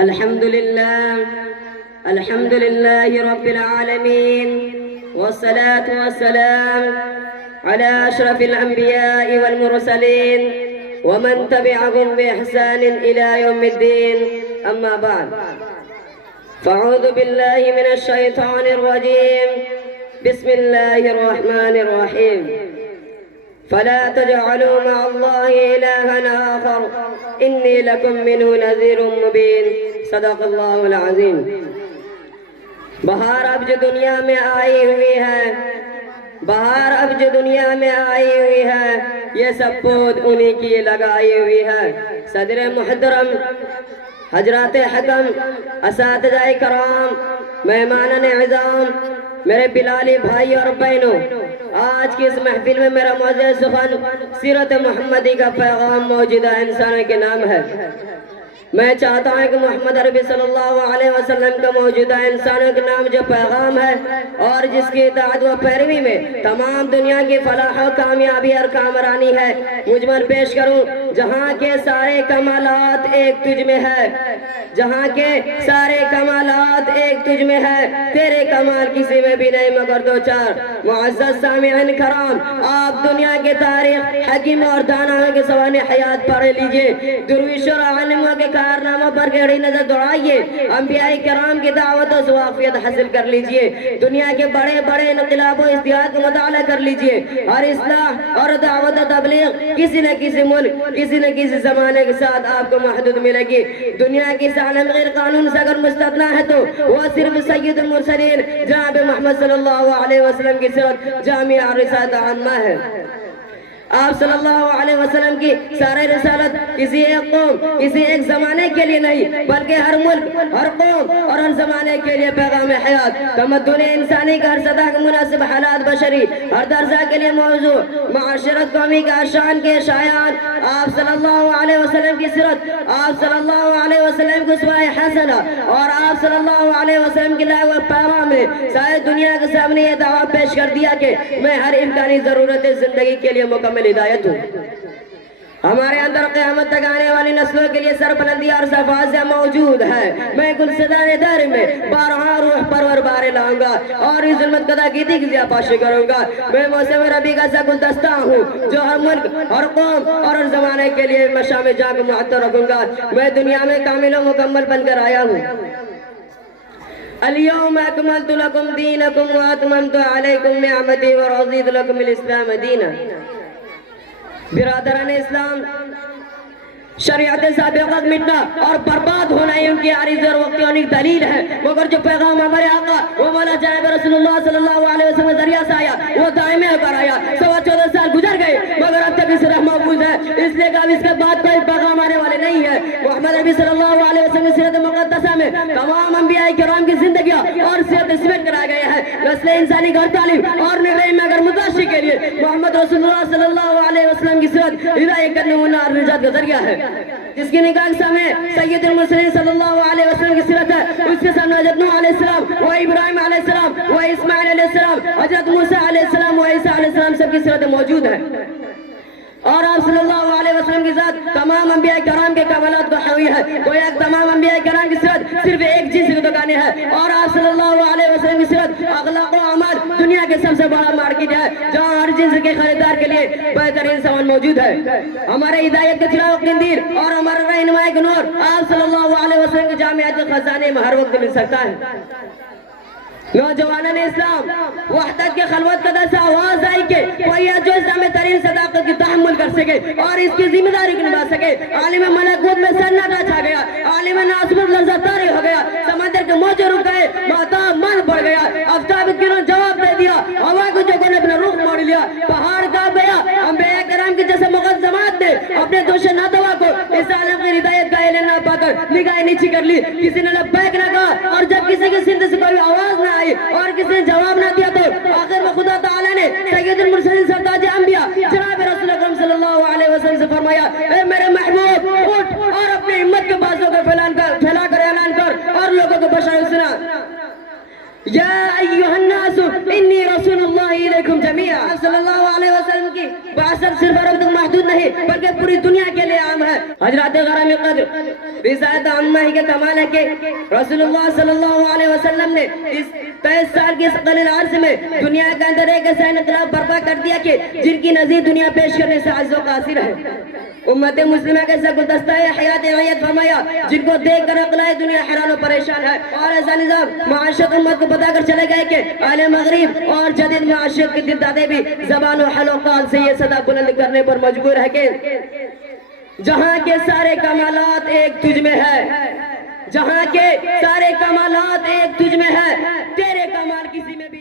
الحمد لله رب العالمين، والصلاة والسلام على أشرف الأنبياء والمرسلين ومن تبعهم بإحسان إلى يوم الدين. أما بعد، فأعوذ بالله من الشيطان الرجيم. بسم الله الرحمن الرحيم. فلا تجعلوا مع الله إلها آخر إني لكم منه نذير مبين. صدق الله العظيم. بہار اب جو دنیا میں آئی ہوئی ہے، بہار اب جو دنیا میں آئی ہوئی ہے، یہ سب پود انہی کی لگائی ہوئی ہے. صدر محترم، حضرات حکم، اساتذہ کرام، مہمان اعظام، میرے بلالی بھائی اور بہنوں، آج کی اس محفل میں میرا موضوع سخن سیرت محمدی کا پیغام موجودہ انسانوں کے نام ہے. میں چاہتا ہوں کہ محمد عربی صلی اللہ علیہ وسلم کا موجودہ انسانوں کے نام جو پیغام ہے اور جس کی اطاعت و پیروی میں تمام دنیا کی فلاح و کامیابی اور کامرانی ہے، مجمل پیش کروں. جہاں کے سارے کمالات ایک تجھ میں ہے، جہاں کے سارے کمالات ایک تجھ میں ہے، تیرے کمال کسی میں بھی نہیں مگر دو چار. معزز سامعین کرام، آپ دنیا کے تاریخ، حکیم اور داناؤں کے سوانح حیات پڑھ لیجئے، درویش اور عالموں کے کارناموں پر گہری نظر دوڑائیے، انبیاء کرام کی دعوت و واقفیت حاصل کر لیجئے، دنیا کے بڑے بڑے انقلاب و ازدیاد کا مطالعہ کر لیجئے. اور اصلاح اور دعوت و تبلیغ کسی نہ کسی ملک، کسی نہ کسی زمانے کے ساتھ آپ کو محدود ملے گی. دنیا کی عالم غیر قانون سے اگر مستثنا ہے تو وہ صرف سید المرسلین جناب محمد صلی اللہ علیہ وسلم کی سیرت جامعہ رسالت عامہ ہے. آپ صلی اللہ علیہ وسلم کی سارے رسالت کسی ایک قوم، کسی ایک زمانے کے لیے نہیں، بلکہ ہر ملک، ہر قوم اور ہر زمانے کے لیے پیغام حیات، تمدن انسانی کا ہر سطح کا مناسب حالات بشری، ہر درجہ کے لیے موضوع، معاشرت قومی کا شان کے شایان. آپ صلی اللہ علیہ وسلم کی سیرت، آپ صلی اللہ علیہ وسلم کی اسوہ حسنہ اور آپ صلی اللہ علیہ وسلم کی لائے ہوئے پیغام نے ساری دنیا کے سامنے یہ دعویٰ پیش کر دیا کہ میں ہر امکانی ضرورت زندگی کے لیے مکمل ہدایت ہوں. ہمارے اندر قیامت تک آنے والی نسلوں کے لیے سربلندی اور صفاضہ موجود ہے. میں گلستان در میں بارہا روح پرور بارے لاؤں گا اور اس ظلمت قضا کی دیکھ پاشی کروں گا. میں موسم ربی کا سا گلدستہ ہوں جو ہر ملک، ہر قوم اور ہر زمانے کے لیے مشام جا کو معطر رکھوں گا. میں دنیا میں کامل و مکمل بن کر آیا ہوں. اليوم اکملت لکم دینکم واتممت علیکم نعمتی ورضیت لکم الاسلام دینا. برادران اسلام، شریعت سابقہ مٹنا اور برباد ہونا ہی ان کی عارض اور وقتیانی دلیل ہے، مگر جو پیغام ہمارے آقا وہ مولا جناب رسول اللہ صلی اللہ علیہ وسلم ذریعہ سے آیا وہ دائمی ہو کر آیا. 14.25 سال گزر گئے مگر اب تک اس رحم محفوظ ہے، اس لیے کہ اب اس کے بعد کوئی پیغام آنے والے نہیں ہے. محمد عربی صلی اللہ علیہ وسلم کی سیرت مقدسہ میں تمام انبیاء کرام کی زندگیاں اور سیرت سمیٹ کر آ گئے ہیں. نسل انسانی کا تعلیم اور نگرانی میں اگر متاشی کے لیے محمد رسول اللہ صلی اللہ علیہ وسلم کی سیرت ہدایت کرنے اور نجات کا ذریعہ ہے. جس کی نگاہ سامنے سید المرسلین صلی اللہ علیہ وسلم کی سیرت ہے، اس کے سامنے حضرت نوح علیہ السلام و ابراہیم علیہ السلام و اسماعیل علیہ السلام، حضرت موسیٰ علیہ السلام و عیسیٰ علیہ السلام سب کی سیرت موجود ہے. اور آپ صلی اللہ علیہ وسلم کی ذات تمام انبیاء کرام کے کمالات کو حوی ہے. گویا تمام انبیاء کرام کی سیرت صرف ایک چیز کی دکانے ہے اور آپ صلی اللہ علیہ وسلم کی سیرت اخلاق و اعمال دنیا کے سب سے بڑا مارکیٹ ہے جہاں ہر چیز کے خریدار کے لیے بہترین سامان موجود ہے. ہمارے ہدایت کے چراغ قندیل اور ہمارا رہنمائی کا نور آپ صلی اللہ علیہ وسلم کے جامعات خزانے میں ہر وقت مل سکتا ہے. نوجوانان اسلام، وحدت کے خلوت قدر سے آواز آئی کہ کوئی ہے جو اسلام ترین صداقت کی تحمل کر سکے اور اس کی ذمہ داری کو نبھا سکے. عالم ملکوت میں سناٹا چھا گیا، عالم ناسبت لرزہ طاری ہو گیا، سمندر کے موجے رک گئے، مہتاب مان پڑ گیا، آفتاب کی نے جواب دے دیا، ہوا کو جو نے اپنا رخ موڑ لیا، پہاڑ کانپ گیا. انبیاء کرام کے جیسے مقدمات نے اپنے دوش ناتوا کو اس عالم کی ہدایت کا اعلان نہ پا کر نگاہیں نیچی کر لی. کسی نے لبیک نہ کہا اور جب کسی کے سینے سے کوئی آواز نہ اور کسی نے جواب نہ دیا تو آخر میں خدا تعالیٰ نے سید المرسلین سرداج انبیاء جناب رسول اکرم صلی اللہ علیہ وسلم سے فرمایا، اے میرے محبوب اٹھ اور اپنی امت کے بازوں کو پھیلا کر اعلان کر اور لوگوں کو بشارت سنا. یا ایہا الناس انی رسول اللہ الیکم جمیعا. صلی اللہ علیہ وسلم کی بعثت صرف عرب تک محدود نہیں بلکہ پوری دنیا کے لیے عام ہے۔ حضرات غرامی قدر، رسالت عامہ ہی کے کمال ہے کہ رسول اللہ صلی اللہ علیہ وسلم نے اس 23 سال کے قلیل عرصے میں دنیا کے اندر ایک ایسا انقلاب برپا کر دیا کہ جن کی نظیر دنیا پیش کرنے سے عجز و قاصر ہے۔ امت مسلمہ کے ایسا گلدستہ حیات عیت فرمایا جن کو دیکھ کر عقلائے دنیا حیران و پریشان ہے، اور ایسا نظام معاشرت امت کو بتا کر چلے گئے کہ اہل مغرب اور جدید معاشرت کے دل دادے بھی زبان و حل و قال سے یہ صدا بلند کرنے پر مجبور ہے کہ جہاں کے سارے کمالات ایک تجھ میں ہے، جہاں کے سارے کمالات ایک تجھ میں ہے، تیرے کمال کسی میں بھی